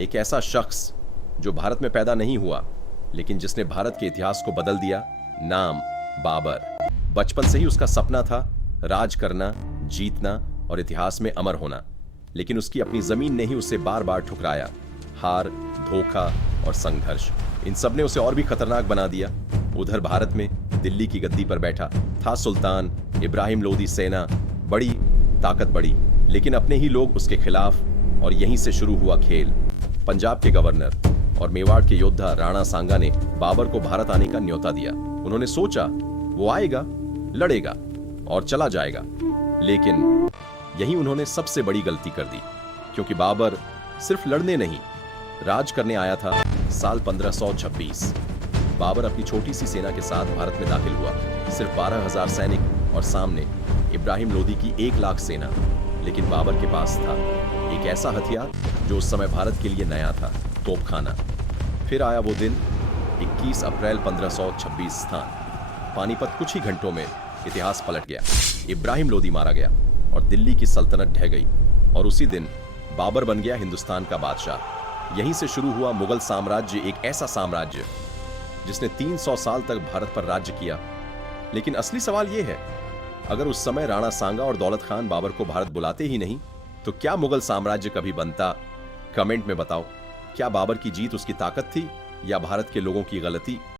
एक ऐसा शख्स जो भारत में पैदा नहीं हुआ लेकिन जिसने भारत के इतिहास को बदल दिया। नाम बाबर। बचपन से ही उसका सपना था राज करना, जीतना और इतिहास में अमर होना। लेकिन उसकी अपनी जमीन ने ही उसे बार बार ठुकराया। हार, धोखा और संघर्ष, इन सब ने उसे और भी खतरनाक बना दिया। उधर भारत में दिल्ली की गद्दी पर बैठा था सुल्तान इब्राहिम लोदी। सेना बड़ी, ताकत बड़ी, लेकिन अपने ही लोग उसके खिलाफ। और यहीं से शुरू हुआ खेल। पंजाब के गवर्नर और मेवाड़ के योद्धा राणा सांगा ने बाबर को भारत आने का न्योता दिया। उन्होंने सोचा वो आएगा, लड़ेगा और चला जाएगा। लेकिन यही उन्होंने सबसे बड़ी गलती कर दी, क्योंकि बाबर सिर्फ लड़ने नहीं, राज करने आया था। साल 1526 बाबर अपनी छोटी सी सेना के साथ भारत में दाखिल हुआ। सिर्फ 12,000 सैनिक और सामने इब्राहिम लोदी की 1 लाख सेना। लेकिन बाबर के पास था एक ऐसा हथियार जो उस समय भारत के लिए नया था, तोपखाना। फिर आया वो दिन, 21 अप्रैल 1526 था। पानीपत कुछ ही घंटों में इतिहास पलट गया। इब्राहिम लोदी मारा गया और दिल्ली की सल्तनत ढह गई। और उसी दिन बाबर बन गया हिंदुस्तान का बादशाह। यहीं से शुरू हुआ मुगल साम्राज्य, एक ऐसा साम्राज्य जिसने 300 साल तक भारत पर राज्य किया। लेकिन असली सवाल यह है, अगर उस समय राणा सांगा और दौलत खान बाबर को भारत बुलाते ही नहीं, तो क्या मुगल साम्राज्य कभी बनता? कमेंट में बताओ। क्या बाबर की जीत उसकी ताकत थी या भारत के लोगों की गलती?